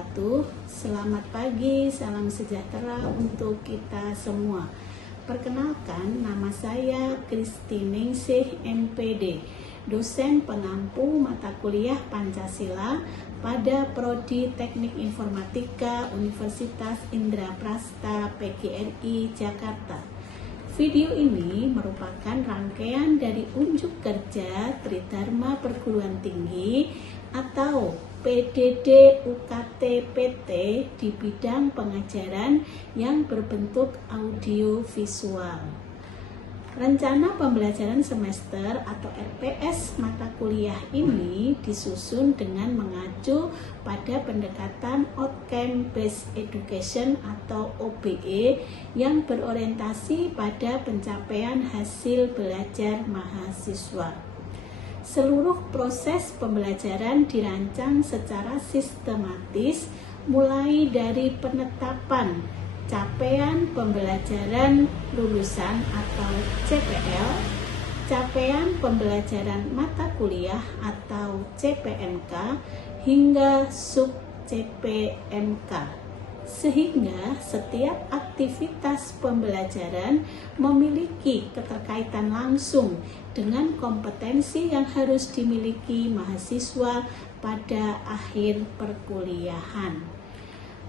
wabarakatuh. Selamat pagi, salam sejahtera untuk kita semua. Perkenalkan, nama saya Kristi Ningsih MPD, dosen pengampu mata kuliah Pancasila pada Prodi Teknik Informatika Universitas Indraprasta PGRI Jakarta. Video ini merupakan rangkaian dari unjuk kerja Tridharma Perguruan Tinggi atau PDD UKT PT di bidang pengajaran yang berbentuk audio visual. Rencana pembelajaran semester atau RPS mata kuliah ini disusun dengan mengacu pada pendekatan Outcome Based Education atau OBE yang berorientasi pada pencapaian hasil belajar mahasiswa. Seluruh proses pembelajaran dirancang secara sistematis mulai dari penetapan capaian pembelajaran lulusan atau CPL, capaian pembelajaran mata kuliah atau CPMK, hingga sub CPMK. Sehingga setiap aktivitas pembelajaran memiliki keterkaitan langsung dengan kompetensi yang harus dimiliki mahasiswa pada akhir perkuliahan.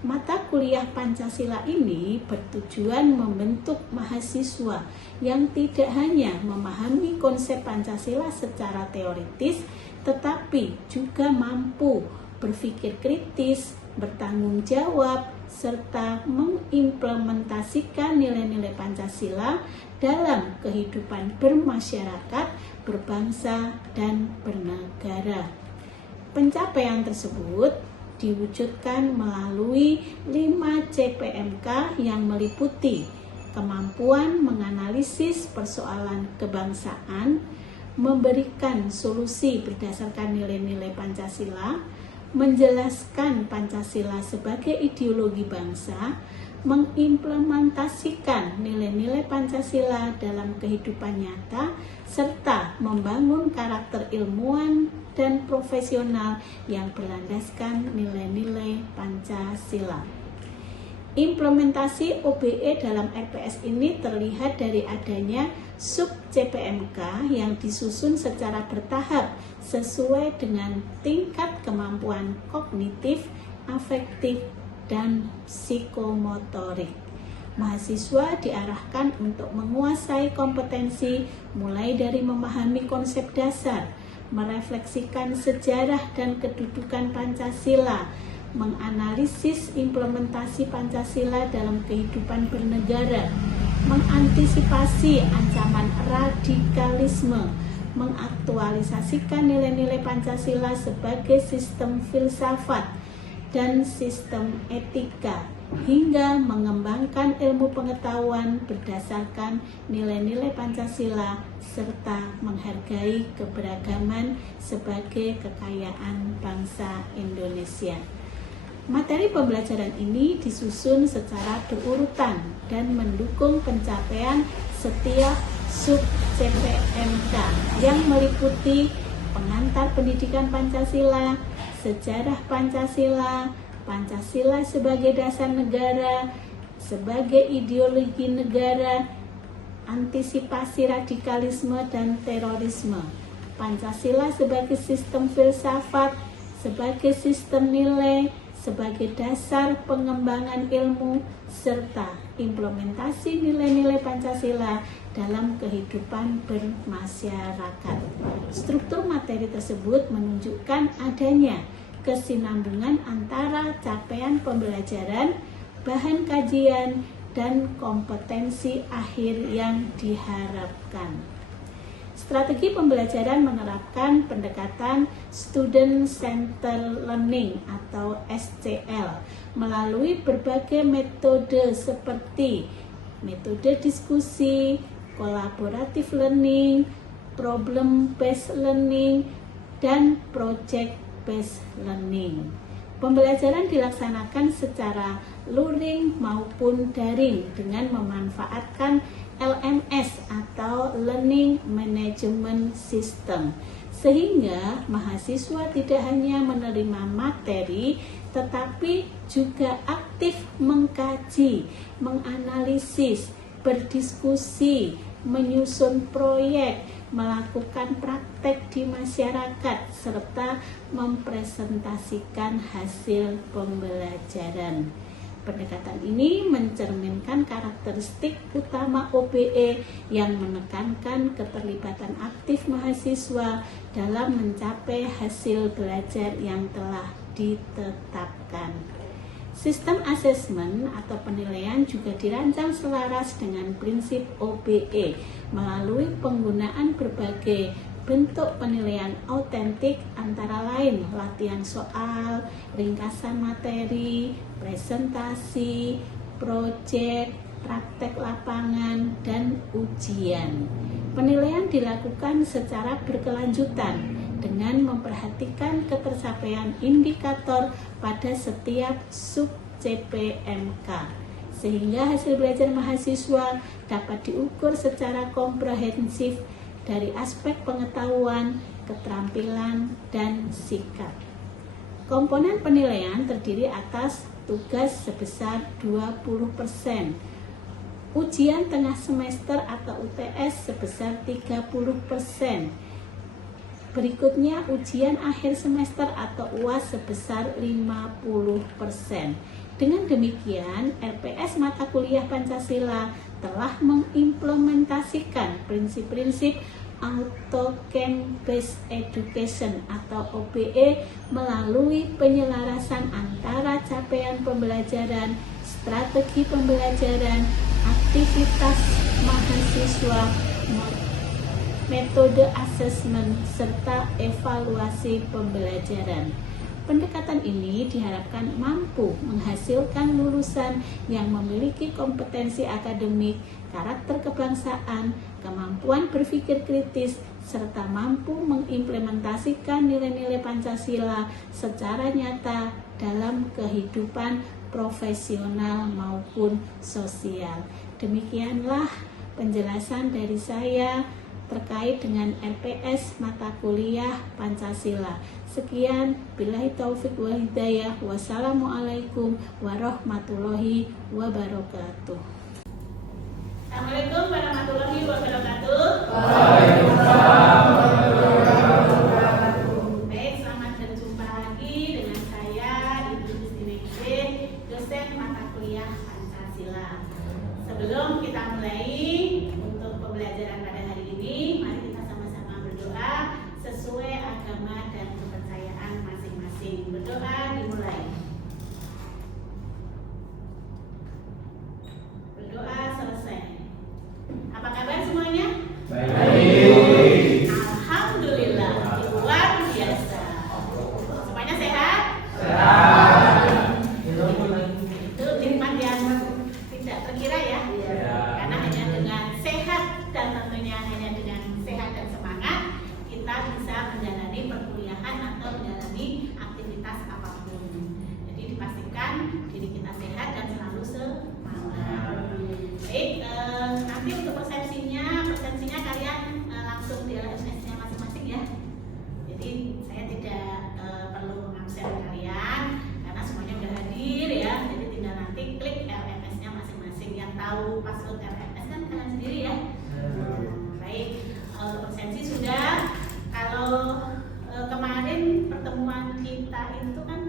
Mata kuliah Pancasila ini bertujuan membentuk mahasiswa yang tidak hanya memahami konsep Pancasila secara teoritis, tetapi juga mampu berpikir kritis, bertanggung jawab, serta mengimplementasikan nilai-nilai Pancasila dalam kehidupan bermasyarakat, berbangsa, dan bernegara. Pencapaian tersebut diwujudkan melalui 5 CPMK yang meliputi kemampuan menganalisis persoalan kebangsaan, memberikan solusi berdasarkan nilai-nilai Pancasila, menjelaskan Pancasila sebagai ideologi bangsa, mengimplementasikan nilai-nilai Pancasila dalam kehidupan nyata, serta membangun karakter ilmuwan dan profesional yang berlandaskan nilai-nilai Pancasila. Implementasi OBE dalam RPS ini terlihat dari adanya sub CPMK yang disusun secara bertahap sesuai dengan tingkat kemampuan kognitif, afektif, dan psikomotorik. Mahasiswa diarahkan untuk menguasai kompetensi mulai dari memahami konsep dasar, merefleksikan sejarah dan kedudukan Pancasila, menganalisis implementasi Pancasila dalam kehidupan bernegara, mengantisipasi ancaman radikalisme, mengaktualisasikan nilai-nilai Pancasila sebagai sistem filsafat dan sistem etika, hingga mengembangkan ilmu pengetahuan berdasarkan nilai-nilai Pancasila serta menghargai keberagaman sebagai kekayaan bangsa Indonesia. Materi pembelajaran ini disusun secara berurutan dan mendukung pencapaian setiap sub CPMK yang meliputi pengantar pendidikan Pancasila, sejarah Pancasila, Pancasila sebagai dasar negara, sebagai ideologi negara, antisipasi radikalisme dan terorisme, Pancasila sebagai sistem filsafat, sebagai sistem nilai, sebagai dasar pengembangan ilmu, serta implementasi nilai-nilai Pancasila dalam kehidupan bermasyarakat. Struktur materi tersebut menunjukkan adanya kesinambungan antara capaian pembelajaran, bahan kajian, dan kompetensi akhir yang diharapkan. Strategi pembelajaran menerapkan pendekatan Student Centered Learning atau SCL melalui berbagai metode seperti metode diskusi, collaborative learning, problem based learning, dan project based learning. Pembelajaran dilaksanakan secara luring maupun daring dengan memanfaatkan LMS atau Learning Management System, sehingga mahasiswa tidak hanya menerima materi tetapi juga aktif mengkaji, menganalisis, berdiskusi, menyusun proyek, melakukan praktek di masyarakat, serta mempresentasikan hasil pembelajaran. Pendekatan ini mencerminkan karakteristik utama OBE yang menekankan keterlibatan aktif mahasiswa dalam mencapai hasil belajar yang telah ditetapkan. Sistem asesmen atau penilaian juga dirancang selaras dengan prinsip OBE melalui penggunaan berbagai bentuk penilaian autentik antara lain latihan soal, ringkasan materi, presentasi, proyek, praktek lapangan, dan ujian. Penilaian dilakukan secara berkelanjutan dengan memperhatikan ketercapaian indikator pada setiap sub CPMK, sehingga hasil belajar mahasiswa dapat diukur secara komprehensif dari aspek pengetahuan, keterampilan, dan sikap. Komponen penilaian terdiri atas tugas sebesar 20%, ujian tengah semester atau UTS sebesar 30%, berikutnya ujian akhir semester atau UAS sebesar 50%. Dengan demikian, RPS mata kuliah Pancasila telah mengimplementasikan prinsip-prinsip Outcome Based Education atau OBE melalui penyelarasan antara capaian pembelajaran, strategi pembelajaran, aktivitas mahasiswa, metode asesmen, serta evaluasi pembelajaran. Pendekatan ini diharapkan mampu menghasilkan lulusan yang memiliki kompetensi akademik, karakter kebangsaan, kemampuan berpikir kritis, serta mampu mengimplementasikan nilai-nilai Pancasila secara nyata dalam kehidupan profesional maupun sosial. Demikianlah penjelasan dari saya terkait dengan RPS mata kuliah Pancasila. Sekian, billahi taufik wal hidayah. Wassalamualaikum warahmatullahi wabarakatuh. Assalamualaikum warahmatullahi wabarakatuh. Waalaikumsalam warahmatullahi wabarakatuh. Baik, selamat berjumpa lagi dengan saya Ibu Justinegre, dosen mata kuliah Pancasila. Sebelum kita mulai untuk pembelajaran pada hari ini, mari kita sama-sama berdoa sesuai agama dan kepercayaan masing-masing. Berdoa dimulai. Berdoa selesai. Apa kabar semuanya? Baik. Alhamdulillah, luar biasa. Semuanya sehat? Sehat. Itu nikmat yang tidak terkira ya. Karena hanya dengan sehat dan tentunya hanya dengan sehat dan semangat kita bisa menjalani perkuliahan atau menjalani aktivitas apapun. Jadi dipastikan diri kita sehat dan selalu semangat. Baik, nanti untuk persepsinya kalian langsung di LMS-nya masing-masing ya. Jadi saya tidak perlu mengabsen kalian karena semuanya sudah hadir ya. Jadi tinggal nanti klik LMS-nya masing-masing. Yang tahu password LMS kan kalian sendiri ya. Baik, persepsi sudah. Kalau kemarin pertemuan kita itu kan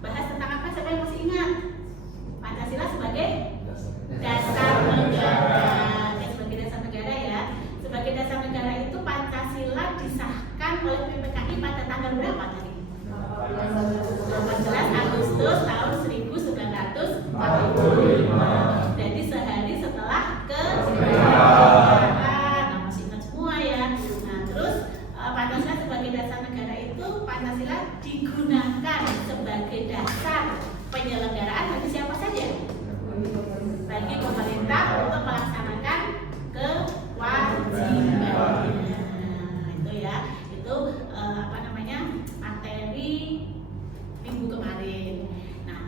bahas tentang apa? Siapa yang masih ingat? Pancasila sebagai dasar negara. Sebagai dasar negara ya. Sebagai dasar negara itu Pancasila disahkan oleh PPKI pada tanggal berapa tadi? 18 Agustus tahun 1945. Jadi sehari setelah kemerdekaan. Masih ingat semua ya. Nah, terus Pancasila sebagai dasar negara itu Pancasila digunakan sebagai dasar penyelenggaraan bagi siapa saja? Bagi pemerintah untuk melaksanakan kewajiban. Itu ya, itu materi minggu kemarin. Nah,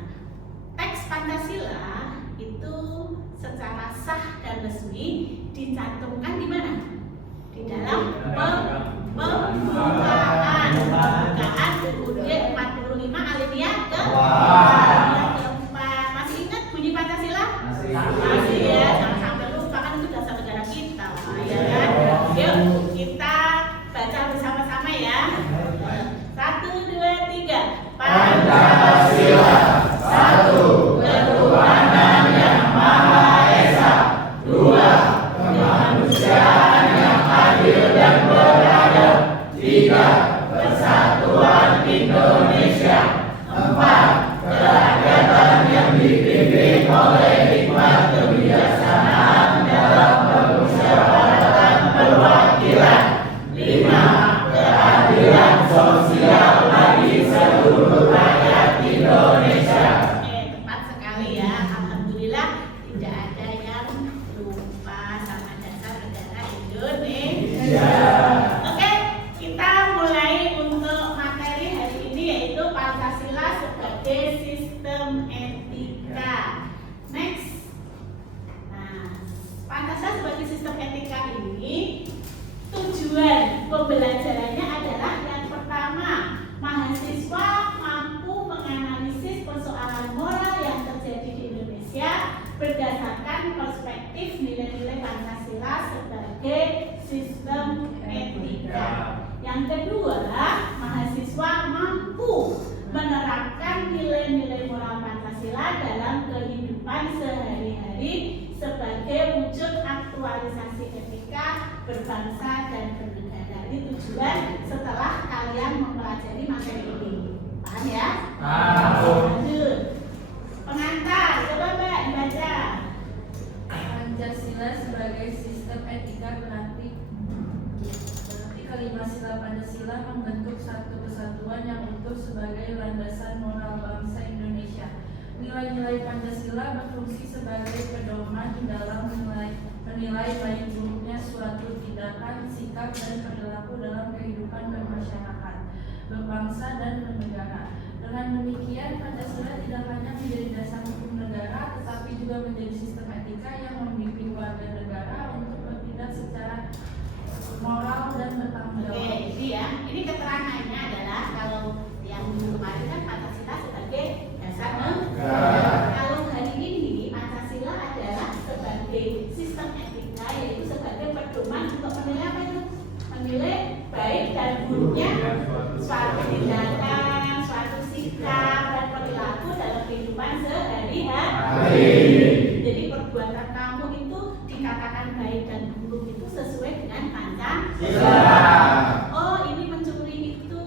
baca bersama-sama ya. 1, 2, 3. Pancasila, satu, ketuhanan yang Maha Esa. Dua, kemanusiaan yang adil dan beradab. Tiga, persatuan Indonesia. Empat, kerakyatan yang dipimpin oleh hikmat kebijaksanaan dalam permusyawaratan perwakilan. Lima, keadilan sosial bagi seluruh rakyat Indonesia. Tepat sekali ya. Alhamdulillah tidak ada yang lupa sama dasar negara Indonesia. Oke, kita mulai untuk materi hari ini yaitu Pancasila sebagai sistem etika. Next. Nah, Pancasila sebagai sistem etika ini tujuan pembelajarannya adalah yang pertama, mahasiswa mampu menganalisis persoalan moral yang terjadi di Indonesia berdasarkan perspektif nilai-nilai Pancasila sebagai sistem etika. Yang kedua, mahasiswa mampu menerapkan nilai-nilai moral Pancasila dalam kehidupan sehari-hari sebagai wujud aktualisasi etika berbangsa dan bernegara. Ini tujuan setelah kalian mempelajari materi ini. Paham ya? Lanjut. Pengantar, coba Mbak dibaca. Pancasila sebagai sistem etika berarti kelima sila Pancasila membentuk satu kesatuan yang utuh sebagai landasan moral bangsa Indonesia. Nilai-nilai Pancasila berfungsi sebagai pedoman dalam menilai baik buruknya suatu tindakan, sikap, dan perilaku dalam kehidupan bermasyarakat, berbangsa, dan bernegara. Dengan demikian, Pancasila tidak hanya menjadi dasar hukum negara, tetapi juga menjadi sistem etika yang membimbing warga negara untuk bertindak secara moral dan bertanggung jawab. Oke, ini ya. Ini keterangannya adalah kalau yang kemarin kan Pancasila sebagai dasar negara. Kalau hari ini Pancasila adalah sebagai sistem etika, yaitu sebagai pedoman untuk menilai apa itu? Menilai baik dan buruknya suatu tindakan, suatu sikap dan perilaku dalam kehidupan sehari-hari. Jadi perbuatan kamu itu dikatakan baik dan buruk itu sesuai dengan Pancasila. Oh, ini mencuri itu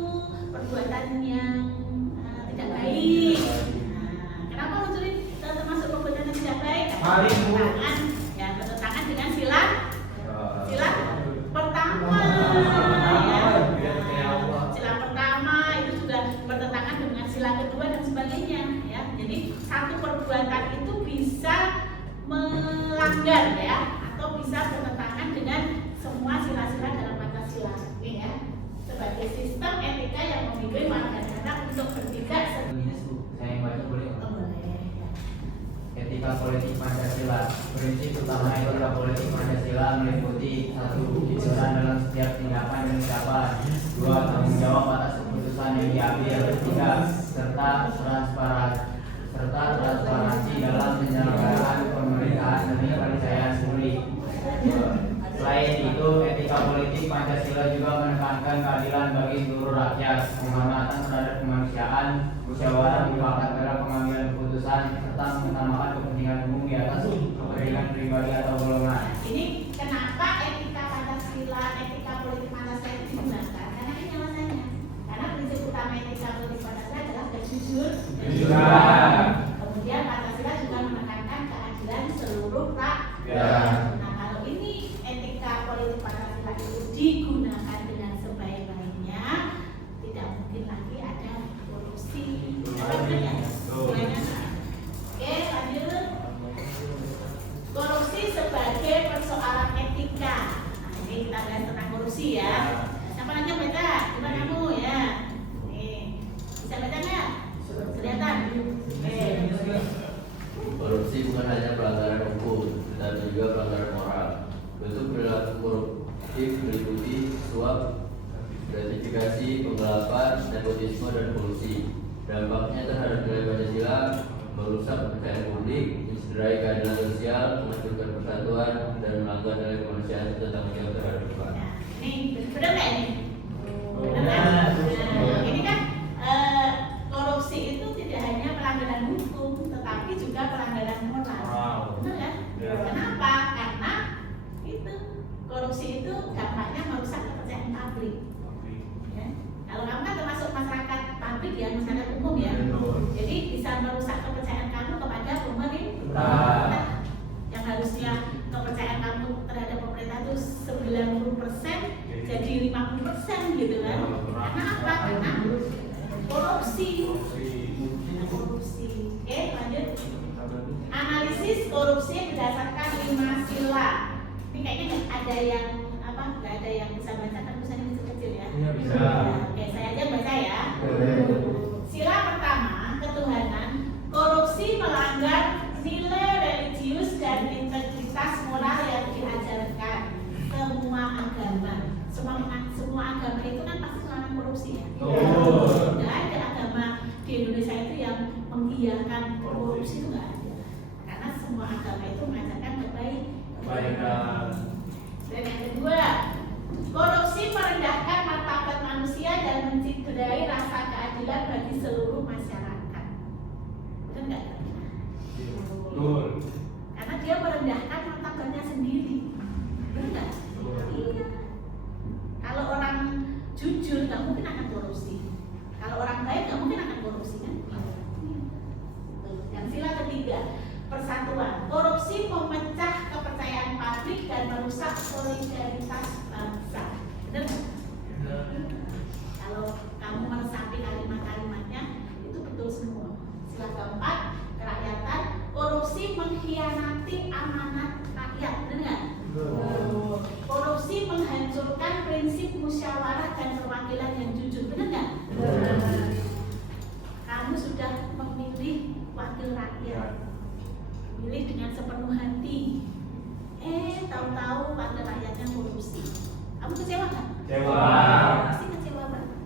perbuatan yang tidak baik. Kenapa mencuri termasuk perbuatan yang tidak baik? Bertentangan, ya bertentangan dengan sila pertama. Ya. Sila pertama itu sudah bertentangan dengan sila kedua dan sebagainya. Ya. Jadi satu perbuatan itu bisa melanggar ya, atau bisa bertentangan dengan semua sila-sila dalam Pancasila. Ini ya, sebagai sistem etika yang membimbing warga negara untuk bertindak Saya baca boleh? boleh. Etika politik Pancasila. Prinsip utama etika politik Pancasila meliputi: 1. Kejujuran dalam setiap tindakan dan ucapan. 2. Tanggung jawab atas keputusan yang diambil. 3. Serta transparansi dalam penyelenggaraan pemerintahan demi kepercayaan publik. Selain itu, etika politik Pancasila juga menekankan keadilan bagi seluruh rakyat, penghormatan terhadap kemanusiaan, musyawarah mufakat dalam pengambilan keputusan, serta mengutamakan kepentingan umum di atas kepentingan pribadi atau golongan. Ini kenapa etika Pancasila, etika politik Pancasila itu digunakan? Karena ini alasannya. Karena prinsip utama etika politik Pancasila adalah kejujuran. Kemudian Pancasila juga menekankan keadilan seluruh rakyat. Nah, kalau ini etika politik Pancasila itu digunakan dengan sebaik-baiknya, tidak mungkin lagi ada korupsi. Oke, lanjut. Korupsi sebagai persoalan etika. Nah, ini kita bahas tentang korupsi ya. Siapa nanya baca? Coba kamu ya. Nih, bisa baca nggak? Kelihatan? Korupsi bukan hanya pelanggaran hukum, tetapi juga pelanggaran moral. Bentuk perilaku koruptif meliputi suap, gratifikasi, penggelapan, nepotisme, dan kolusi. Dampaknya terhadap nilai Pancasila merusak kepercayaan publik, mencederai keadilan sosial, menghancurkan persatuan, dan melanggar nilai kemanusiaan serta tanggung jawab terhadap Tuhan. Nah, ini benar nggak ini? jadi 50% gitu kan. Karena apa? Karena korupsi. Oke, lanjut. Analisis korupsi berdasarkan 5 sila. Ini kayaknya nggak ada yang bisa baca kan tulisannya kecil-kecil ya. Iya, bisa. Oke, saya aja baca ya. Sila pertama, ketuhanan. Korupsi melanggar nilai religius dan integritas moral yang diajarkan semua agama. Semua agama itu kan pasti melarang korupsi ya. Tidak ada agama di Indonesia itu yang mengiyakan korupsi, itu nggak ada. Karena semua agama itu mengajarkan kebaikan. Dan yang kedua, korupsi merendahkan martabat manusia dan mencederai rasa keadilan bagi seluruh masyarakat. Benar nggak? Betul. Karena dia merendahkan martabatnya sendiri. Benar nggak? Iya. Kalau orang jujur nggak mungkin akan korupsi. Kalau orang baik nggak mungkin akan korupsi kan? Yang sila ketiga, persatuan. Korupsi memecah kepercayaan publik dan merusak solidaritas bangsa. Benar nggak? Kalau kamu meresapi kalimat-kalimatnya itu betul semua. Sila keempat, kerakyatan. Korupsi mengkhianati amanat rakyat. Benar nggak? Korupsi menghancurkan prinsip musyawarah dan perwakilan yang jujur. Benar nggak? Kamu sudah memilih wakil rakyat, memilih dengan sepenuh hati. Tahu-tahu wakil rakyatnya korupsi. Kamu kecewa nggak? Kecewa. Pasti kecewa banget.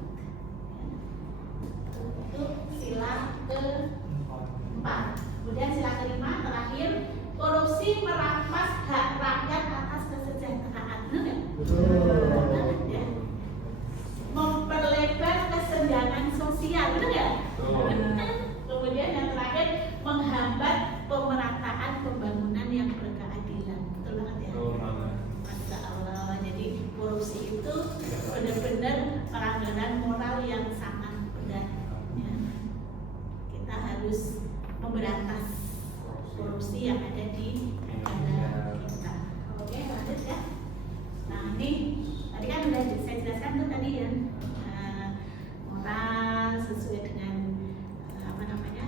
Itu sila keempat. Kemudian sila kelima terakhir, korupsi merampas hak rakyat atas kesejahteraan. Benar nggak? Ya. Memperlebar kesenjangan sosial. Benar nggak? Kemudian yang terakhir, menghambat pemerataan pembangunan yang berkeadilan. Betul banget ya? Masya Allah. Jadi korupsi itu benar-benar pelanggaran moral yang sangat berat. Ya. Kita harus memberantas korupsi yang ada di negara kita. Oke, lanjut ya. Nah, ini tadi kan sudah saya jelaskan tuh tadi ya, moral sesuai dengan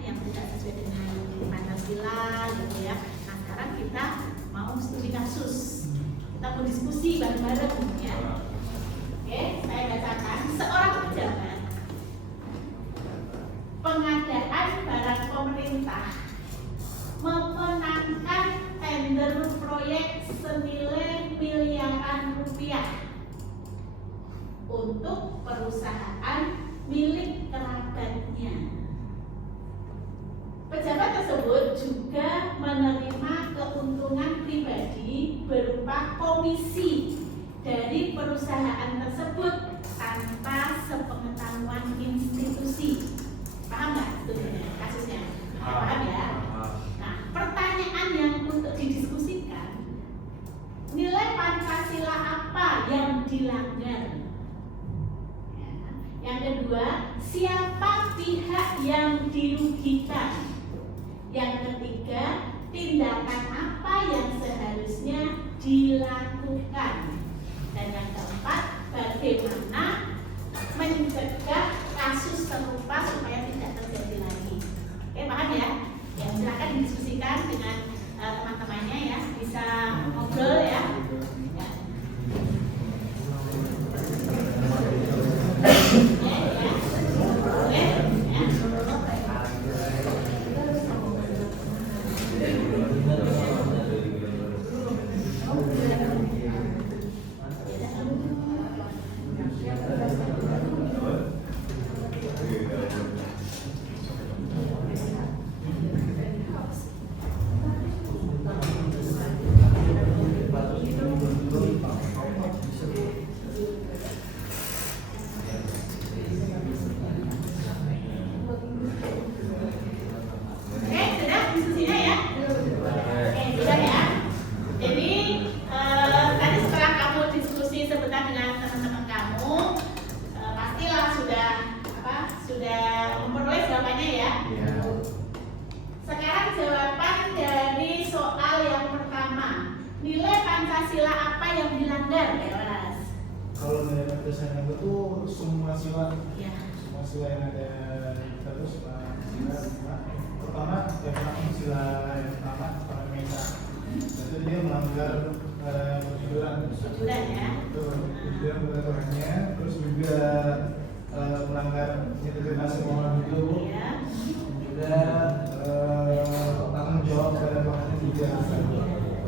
yang tidak sesuai dengan Pancasila gitu ya. Nah, sekarang kita mau studi kasus. Kita mau diskusi bareng-bareng ya. Oke, saya bacakan. Seorang pejabat pengadaan barang pemerintah memenangkan tender proyek senilai miliaran rupiah untuk perusahaan milik kerabatnya. Pejabat tersebut juga menerima keuntungan pribadi berupa komisi dari perusahaan tersebut tanpa sepengetahuan institusi. Paham nggak kasusnya? Paham ya? Nah, pertanyaan yang untuk didiskusikan, nilai Pancasila apa yang dilanggar? Yang kedua, siapa pihak yang dirugikan? Yang ketiga, tindakan apa yang seharusnya dilakukan? Dan yang keempat, bagaimana mencegah kasus serupa supaya tidak terjadi lagi? Oke, paham ya? Ya, silakan didiskusikan dengan teman-temannya ya, bisa ngobrol ya. dosen aku tuh semua sila Ya. yang ada terus sila pertama sila yang pertama meta itu dia melanggar proseduran Ya. itu proseduran peraturannya, terus juga melanggar integritas keuangan itu, Ya. juga tanggung jawab pada pelayanan juga.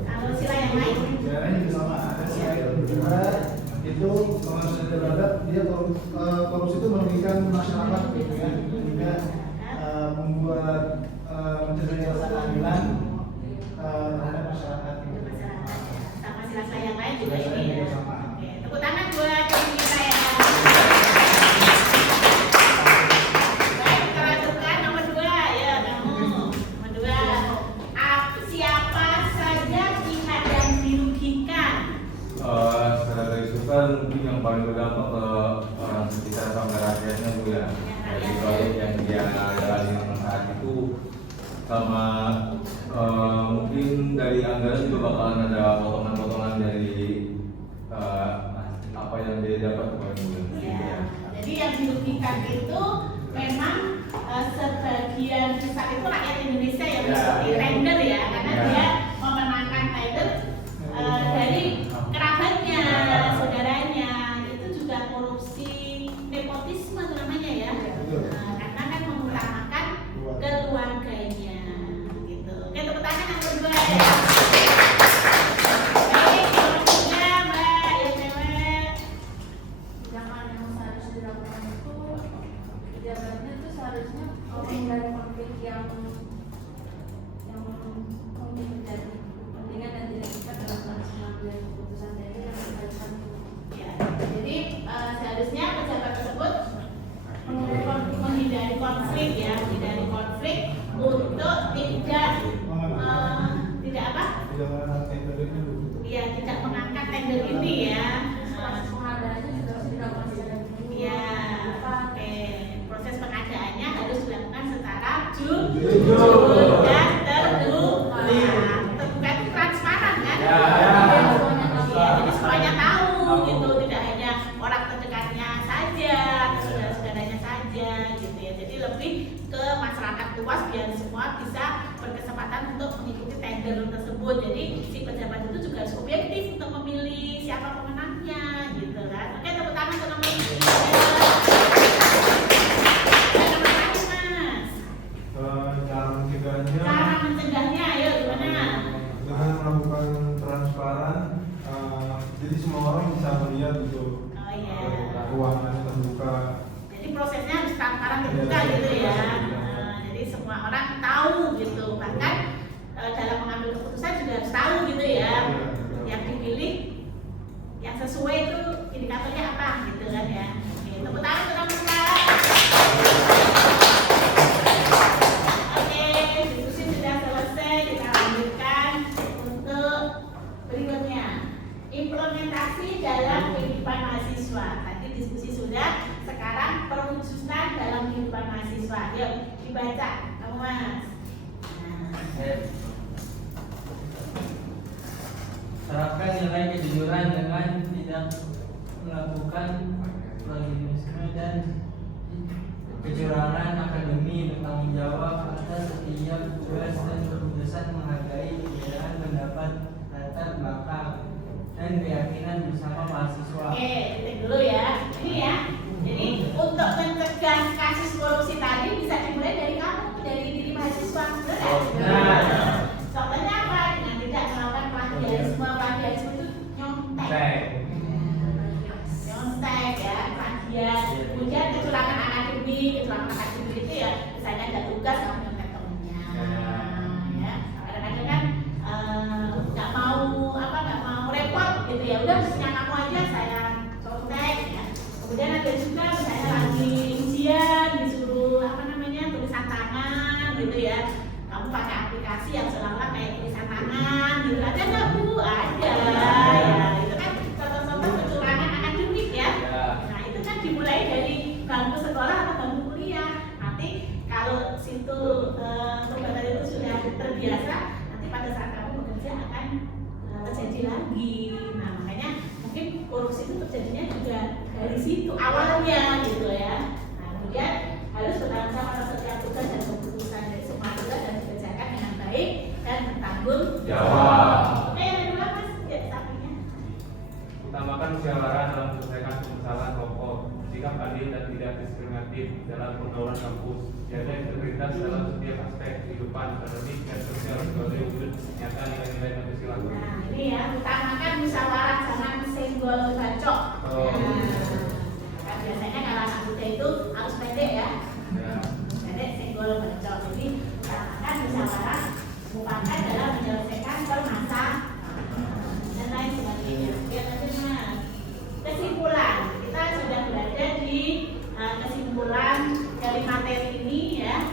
Kalau sila yang lain? Sila lain juga sama, ada sila yang kedua itu kalau sudah beradab dia korupsi itu merugikan masyarakat gitu ya, juga membuat mencederai keadilan terhadap masyarakat. Sama sila yang lain juga Sila ini juga ya. sama. Oke, tepuk tangan buat tim kita ya. Baik, kita lanjutkan nomor 2 ya kamu. Nomor 2. Siapa saja pihak yang dirugikan? Secara garis besar mungkin yang paling berdampak ke orang sekitar sama rakyatnya Bu ya. Dari proyek yang dia jalani saat itu sama mungkin dari anggaran juga bakalan ada potongan-potongan dari apa yang dia dapat Bu. Ya. Jadi yang dirugikan itu memang sebagian besar itu rakyat Indonesia yang mengikuti tender ya, karena dia memenangkan tender dari kerabatnya, saudaranya. Itu juga korupsi nepotisme namanya ya. Karena kan mengutamakan keluarganya gitu. Oke, tepuk tangan yang kedua ya. Baik, nomor 3 Mbak, ya cewek. Tindakan yang seharusnya dilakukan itu pejabatnya itu seharusnya menghindari konflik yang mungkin terjadi kepentingan dan tidak bisa dalam pengambilan keputusan dari yang berkaitan. Ya, jadi seharusnya pejabat tersebut menghindari konflik ya, menghindari konflik untuk tidak apa? Tidak mengangkat tender itu. Ya, tidak mengangkat tender ini ya. Proses pengadaannya juga harus dilakukan secara Ya, oke. Proses pengadaannya harus dilakukan secara jujur dan terbuka. Terbuka itu transparan kan? Ya. Ya, jadi semuanya tahu gitu, tidak hanya orang terdekatnya saja, atau saudara-saudaranya saja gitu ya. Jadi lebih ke masyarakat luas biar semua bisa berkesempatan untuk mengikuti tender tersebut. Jadi si pejabat itu juga harus objektif untuk memilih siapa pemenangnya gitu kan. Oke, tepuk tangan untuk nomor 3. Nomor terakhir Mas. Cara mencegahnya Cara mencegahnya, ayo gimana? dengan melakukan transparan, jadi semua orang bisa melihat gitu, Oh iya. keuangan terbuka. Jadi prosesnya harus transparan terbuka gitu ya. Jadi semua orang tahu gitu. Bahkan dalam mengambil keputusan juga harus tahu gitu ya. Yang dipilih yang sesuai itu indikatornya apa gitu kan ya. Oke, tepuk tangan untuk nomor 4. Oke, diskusi sudah selesai. Kita lanjutkan untuk berikutnya. Implementasi dalam kehidupan mahasiswa. Tadi diskusi sudah, sekarang perwujudan dalam kehidupan mahasiswa. Yuk dibaca, kamu Mas. Terapkan nilai kejujuran dengan tidak melakukan plagiarisme dan kecurangan akademi, bertanggung jawab atas setiap tugas dan keputusan, menghargai perbedaan pendapat, latar belakang dan keyakinan bersama mahasiswa. Oke, titik dulu ya. Ini ya. Jadi untuk mencegah kasus korupsi tadi bisa dimulai dari kamu, dari diri mahasiswa. Benar. Contohnya apa? Dengan tidak melakukan plagiarisme. Plagiarisme itu nyontek. Nyontek ya, plagiat. Kemudian kecurangan akademik itu ya, misalnya ada tugas kamu nyontek temennya. Ya, kadang-kadang kan nggak mau repot gitu ya. Udah punya kamu aja saya contek ya. Kemudian ada juga misalnya lagi ujian disuruh tulisan tangan gitu ya. Kamu pakai aplikasi yang seolah-olah kayak tulisan tangan gitu. Ada nggak Bu? Ada. Ya, itu kan contoh-contoh kecurangan akademik ya. Nah itu kan dimulai dari bangku sekolah atau bangku kuliah. Nanti kalau situ perbuatan itu sudah terbiasa, nanti pada saat kamu bekerja akan terjadi lagi. Nah makanya mungkin korupsi itu terjadinya juga dari situ awalnya gitu ya. Nah, kemudian harus bertanggung jawab atas setiap tugas dan keputusan dari semua tugas dan dikerjakan dengan baik dan bertanggung jawab. Oke, yang kedua Mas, ya sapinya. Utamakan musyawarah dalam menyelesaikan permasalahan pokok, sikap adil dan tidak diskriminatif dalam pergaulan kampus, jaga integritas dalam setiap aspek kehidupan akademik dan sosial sebagai wujud nyata nilai-nilai Pancasila. Nah, ini ya, utamakan musyawarah, jangan senggol bacok. Oh. Kan biasanya kalau anak muda itu harus pendek ya. Ya. Pendek senggol bacok. Jadi utamakan musyawarah, upakan dalam menyelesaikan permasalahan dan lain sebagainya. Ya, Mas. Kesimpulan, kita sudah berada di kesimpulan dari materi ini ya,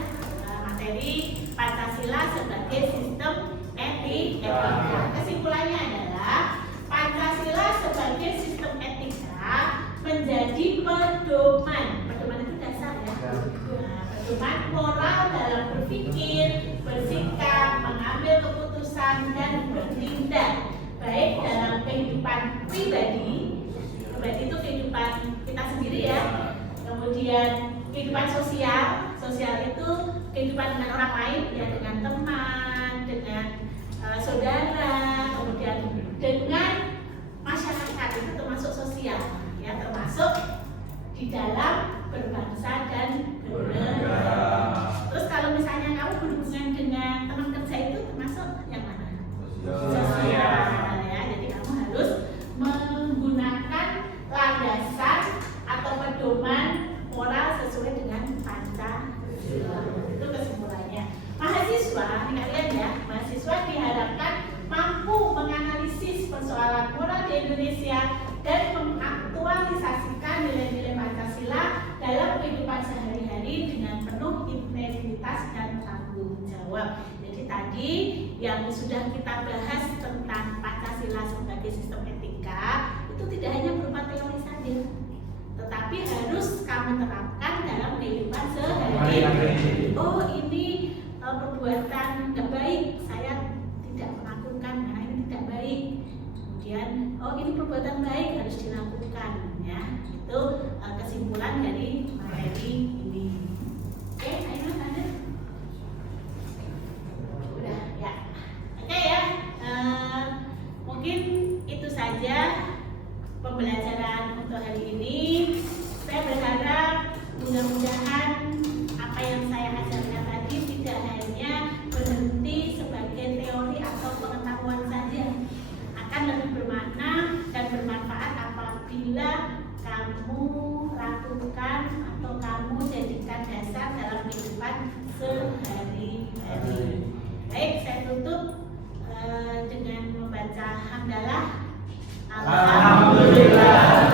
materi Pancasila sebagai sistem etika. Kesimpulannya adalah Pancasila sebagai sistem etika menjadi pedoman. Pedoman itu dasar ya. Pedoman moral dalam berpikir, bersikap, mengambil keputusan dan bertindak, baik dalam kehidupan pribadi. Berarti itu kehidupan kita sendiri ya. Kemudian kehidupan sosial, itu kehidupan dengan orang lain ya, dengan teman, dengan saudara, kemudian dengan masyarakat, itu termasuk sosial ya, termasuk di dalam berbangsa dan bernegara. Terus kalau misalnya kamu berhubungan dengan teman kerja itu termasuk yang mana? Sosial ya. Jadi kamu harus menggunakan landasan atau pedoman moral sesuai dengan Pancasila. Itu kesimpulannya. Mahasiswa, ini kalian ya, mahasiswa diharapkan mampu menganalisis persoalan moral di Indonesia dan mengaktualisasikan nilai-nilai Pancasila dalam kehidupan sehari-hari dengan penuh integritas dan tanggung jawab. Jadi tadi yang sudah kita bahas tentang Pancasila sebagai sistem etika itu tidak hanya berupa teori saja, tetapi harus kamu terapkan dalam kehidupan sehari-hari. Oh, ini perbuatan tidak baik, saya tidak melakukan karena ini tidak baik. Kemudian, oh ini perbuatan baik harus dilakukan ya. Itu kesimpulan dari materi ini. Oke, ayo ada? Udah ya. Oke ya. Mungkin itu saja pembelajaran untuk hari ini. Saya berharap mudah-mudahan apa yang saya ajarkan tadi tidak hanya berhenti sebagai teori atau pengetahuan saja, akan lebih bermakna dan bermanfaat apabila kamu lakukan atau kamu jadikan dasar dalam kehidupan sehari-hari. Baik, saya tutup dengan membaca hamdalah. Alhamdulillah.